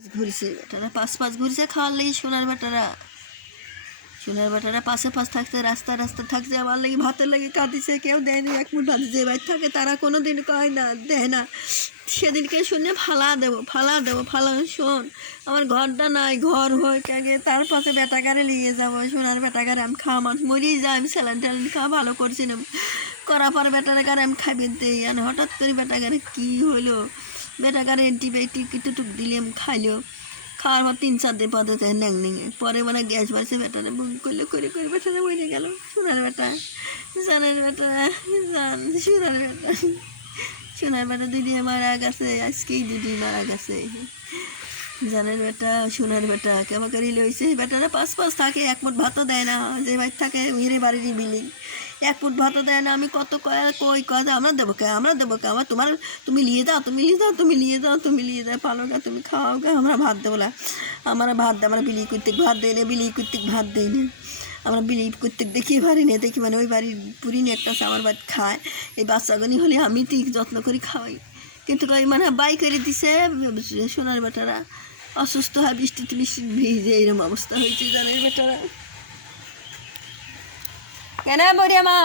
ঘুরছে। বেটারা পাশ পাশ ঘুরছে, খাওয়ার লেগে সোনার বেটারা। সোনার বেটারা পাশে পাশ থাকছে রাস্তা রাস্তা থাকছে, আমার লেগে ভাতের লেগে কাঁদিছে, কেউ দেয়নি এক মুঠ যে বাইর থাকে, তারা কোনো দিন কয় না, দেয় না। সেদিনকে শুনে ফালা দেবো ফালা দেবো, ফালা, শোন, আমার ঘরটা নাই, ঘর হয়ে আগে তার পাশে বেটাগারে নিয়ে যাব, সোনার বেটাগারে আমি খাওয়া মানুষ মরিয়ে যাই আমি স্যালান ট্যালান খাওয়া ভালো করছিলাম করার পর বেটাগারে আমি খাইবে দেই, আর হঠাৎ করে বেটাগারে কী হলো? বেটাগারে অ্যান্টিবায়োটিক টুক দিলাম খাইলো খাওয়ার পর তিন চার দিন পদ্ধতি ন্যাং নেঙে পরে মানে গ্যাস বাড়ছে, বেটারে বুম করলে করে করে বেটারে মরে গেল। সোনার বেটা জানের বেটা, জান, সোনার বেটা। সোনার বেটা দিদি মারা গেছে, আজকেই দিদি মারা গেছে। জানের বেটা, সোনার বেটা কেমন করে লইছে। বেটারা পাঁচ পাঁচ থাকে, এক ভাতও দেয় না, যে বাড়ি থাকে মেরে বাড়িরই বিল্ডিং এক ফুট ভাতও দেয় না, আমি কত কই কয় আমরা দেবো কে, আমরা দেবো কে, আমার তোমার, তুমি নিয়ে যাও, তুমি নিয়ে যাও, তুমি নিয়ে যাও, তুমি নিয়ে যাও, পালো গা তুমি খাও গা আমরা ভাত দেবো না আমরা ভাত আমরা বিলি কর্তিক ভাত দেয় না, বিলি কর্তিক ভাত দেয় না। আমরা বিলি কর্তিক দেখি পারি না, দেখি মানে ওই বাড়ির পুরিনি একটা আছে আমার বাড়ি খায়, এই বাচ্চাগুনি হলে আমি ঠিক যত্ন করে খাওয়াই। কিন্তু মানে বাই করে দিছে, সোনার বেটারা, অসুস্থ হয়, বৃষ্টিতে বৃষ্টি ভিজে এরকম অবস্থা হয়েছে জানের বেটারা। কেন বরিয়া মা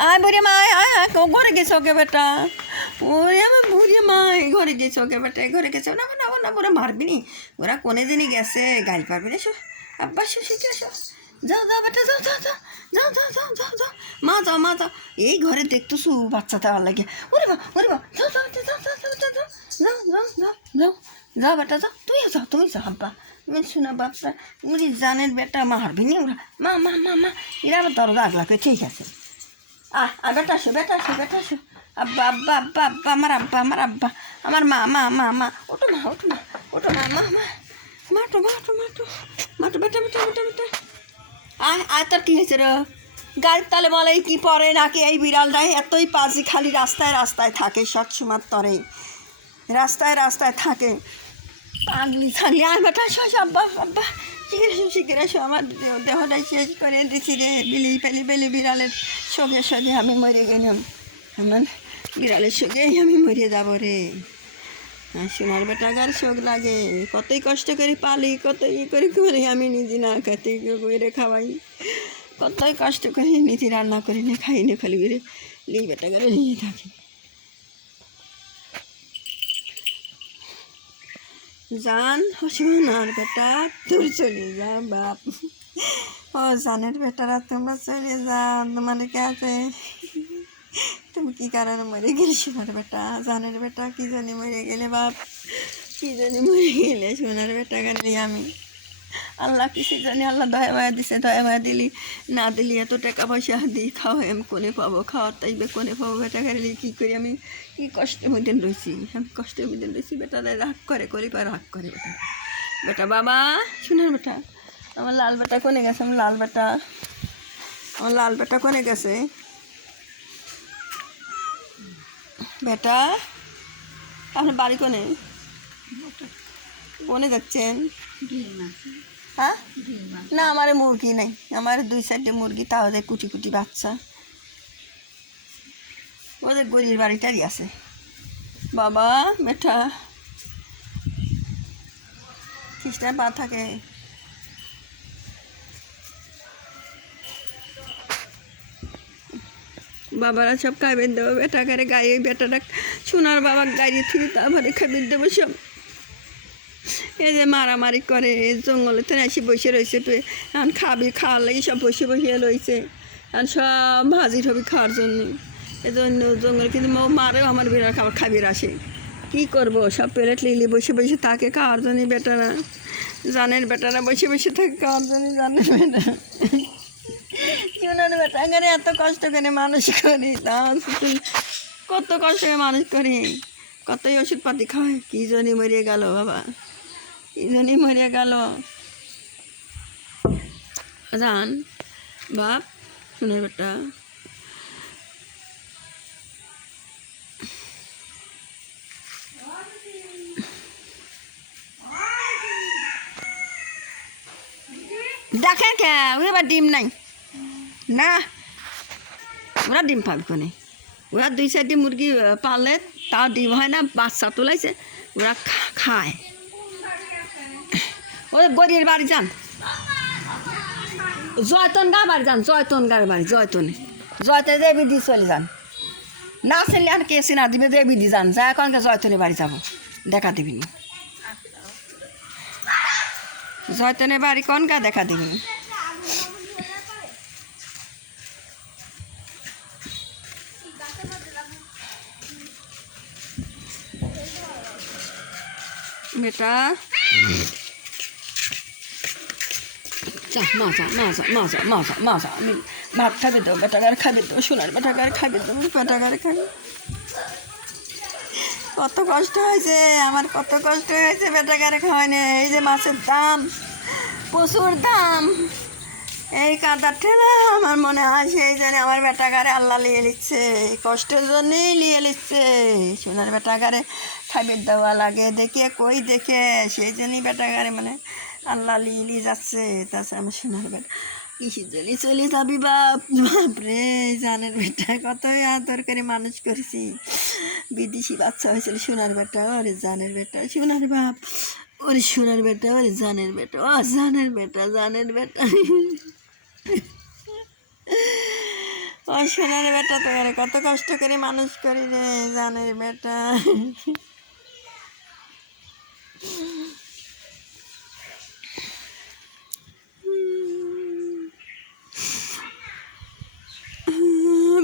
আয় বরিয়া মা আয় আয় আয়, ঘরে গেছো কে বেটা ওরে আমার বুড়িয়া মা এই ঘরে গেছো কে বেটা এই ঘরে গেছো না না না ওরা মারবি নি ওরা কোনে দিনই গেছে গাল পারবি না শো আব্বা শো শিখে শো যাও যাও বেটা যাও যাও যাও যাও যাও যাও যাও যাও মা যাও মা যাও এই ঘরে দেখতেছু বাচ্চা দেওয়ার লাগে ওরে বা ওরে বা যাও যাও যাও যাও যাও যাও যাও যাও যাও যাও যাও বেটা যাও যাও তুমি যাও আব্বা শোনা বাপটা উনি জানের বেটা মারবি নি ওরা মা মা মা মা এরা আবার দরজা আগলা করে ঠিক আছে আ আ বেটা আসো বেটা আসো বেটা আসো আব্বা আব্বা আব্বা আব্বা আমার আব্বা আমার আব্বা আমার মা মা মা মা ওটো মা ওটো মা ওটো মা মা মা মাটো মাটো মাটো মাটো বেটা বেটা বেটা বেটা আয় আয় তোর কী হয়েছে রে গাড়ির তালে মলাই কি পরে নাকি এই বিড়ালটাই এতই পাজি খালি রাস্তায় রাস্তায় থাকে সবসময় তরে রাস্তায় রাস্তায় থাকে পাগলি ছাগলি বেটা শোষ আব্বা আব্বা। শিখে এসো শিখে এসো আমার দেহ- দেহটাই শেষ করে দিছি রে। বিলি, পেলি বেলি বিড়ালের সঙ্গে সঙ্গে আমি মরে গেলাম। আমার বিড়ালের সঙ্গেই আমি মরে যাব রে। সোনার বেটাগার শোক লাগে, কতই কষ্ট করে পালি কত ই করে করে আমি নিজে না খাতে করে খাওয়াই। কতই কষ্ট করে নিজে রান্না করে নিয়ে খাই নি খালি করে লিয়ে বেটাগারে নিয়ে থাকি। জান সোনার বেটা তুই চলে যা, বাপ। ও, জানের বেটারা, তোমরা চলে যা তোমার কে আছে তুমি কি কারণে মরে গেলে সোনার বেটা? জানের বেটা কি জানি মরে গেলে, বাপ? কি জানি মরে গেলে সোনার বেটা গেলে আমি। আল্লাহ কিছু জানি, আল্লাহ দয়া মায়া দিছে, দয়া মায়া দিলি, না দিলি এত টাকা পয়সা দিই খাও আমি কোনে পাবো, খাওয়ার তাইবে, কোনে পাবো, বেটা গেলে কী করি আমি? কি কষ্টের মধ্যে রয়েছি আমি কষ্টের মধ্যে রয়েছি বেটা রাগ করে, করি পা রাগ করে, বেটা। বেটা, বাবা শোনার বেটা, আমার লাল বেটা কোনে গেছে? আমার লাল বেটা, আমার লাল বেটা কোনে গেছে? বেটা, আপনার বাড়ি কোনে? কোনে যাচ্ছেন? হ্যাঁ? না, আমার মুরগি নাই। আমার দুই সাইডে মুরগি, তাও ওদের কুটি কুটি বাচ্চা। ওদের গরির বাড়িটারই আছে। বাবা, বেটা। খ্রিস্টান পা থাকে বাবারা সব খাইবেন দেবো বেটা করে গায়ে বেটাটা সোনার বাবা গাড়ি থেকে তারপরে খাইবেন দেবো সব। এই যে মারামারি করে? জঙ্গলে তো এসে বসে রয়েছে এখন খাবি, খাওয়ার লাগে সব বসে বসে রয়েছে। আর সব হাজির হবে খাওয়ার জন্য। এই জন্য জঙ্গলে কিন্তু মারেও আমার বিরাট খাবার খাবির আসে। কী করব? সব প্লেট লিলি বসে বসে থাকে খাওয়ার জন্য বেটারা। জানের বেটারা বসে বসে থাকে খাওয়ার জন্য জানের বেটা চুনার বেটা এখানে এত কষ্ট করে মানুষ করি, তা কত কষ্ট করে মানুষ করি। কতই ওষুধপাতি খায়, কী জন্য মরিয়ে গেল বাবা। জন্যই মরিয়ে গেল। জান, বাপ শুনে বেটা। দেখেন কে এবার ডিম নাই। না ওরা ডিম পাবে ওরা দুই চারটি মুরগি পালে, তাও ডিম হয় না বাচ্চা তোলাইছে ওরা খায়। ওই বরির বাড়ি যান। জয়তন গা বাড়ি যান, জয়তন গার বাড়ি, জয়তনে। জয়তনে দেবী দি চলে যান। না চিনলে আর কে চিনা দিবে, দেবী দি যান। যা এখন জয়তনে বাড়ি যাব। দেখা দিবি নি। জয়তনে বাড়ি কোন গা দেখা দিবি বেটা যা মা যা মা যা আমি ভাত খাবে তো বেটাগার খাবে তো সোনার বেটাগার খাবে তো বেটাগার খাবে কত কষ্ট হয়েছে আমার কত কষ্ট হয়েছে বেটাগারে খাওয়ানে এই যে মাছের দাম প্রচুর দাম এই কাদার ঠেলা আমার মনে হয় সেই জন্য আমার বেটাগারে আল্লাহ লিয়ে নিচ্ছে এই কষ্টের জন্যই লিয়ে নিচ্ছে সোনার বেটাগারে খাবির দেওয়া লাগে দেখে কই দেখে সেই জন্যই বেটাগারে মানে আল্লাহ নিয়ে যাচ্ছে তাছাড়া আমার সোনার বেটা কিসের জন্যই চলে যাবি বাপ বাপরে জানের বেটা কত আদর করে মানুষ করেছি। বিদেশি বাচ্চা হয়েছিল সোনার বেটা, ওরে জানের বেটা, সোনার বাপ। ওরে সোনার বেটা, ওরে জানের বেটা, ও জানের বেটা জানের বেটা। ওই সোনার বেটা তো কত কষ্ট করে মানুষ করি রে, জানের বেটা।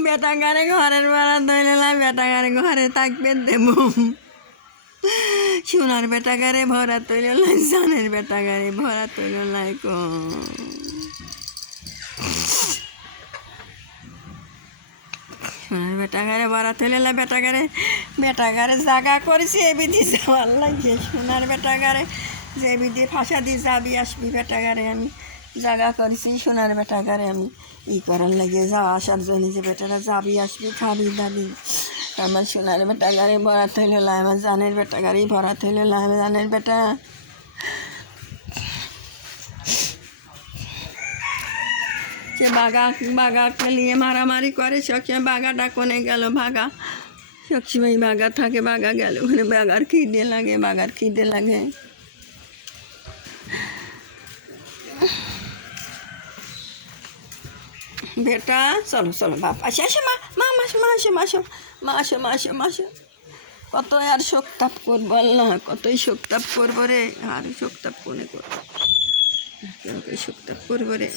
বেটা গারে ঘরের বেড়া বেটা গারে ঘরে থাকবে দেব। সোনার বেটা গারে ভরা তৈল লাই জানের বেটা গারে ভরা তৈল লাই কো। সোনার বেটা গারে ভরা তৈল লাই বেটা গারে বেটা গারে জাগা করেছি, এ বিধি যাওয়ার লাগছে সোনার বেটা গারে যে বিধি ফাঁসা দিয়ে যাবি, আসবি বেটা গারে আমি। জাগা করেছি, সোনার বেটা গারে আমি ই করার লাগে যাওয়া আসার জন্য যে বেটারা যাবি, আসবি, খাবি, দাবি। আমার সোনার বেটা গাড়ি ভরা থইলে আমার জানের বেটা গাড়ি ভরা থইলে আমার জানের বেটা। সে বাঘা বাঘাকে নিয়ে মারামারি করে সবসময় বাঘাটা কোনে গেল? বাঘা সবসময় বাঘা থাকে, বাঘা গেল। ওখানে বাঘার খিদে লাগে, বাঘার খিদে লাগে। বেটা, চলো চলো, বাপ, আসে আসে, মা মা মাসে মা, আসে মাসে মা, আসে মা আসে মা, আসে। কত আর শোক তাপ করব, আল্লাহ, কতই শোক তাপ করব রে, আর শোক তাপ কোনে করব? শোক তাপ করব রে।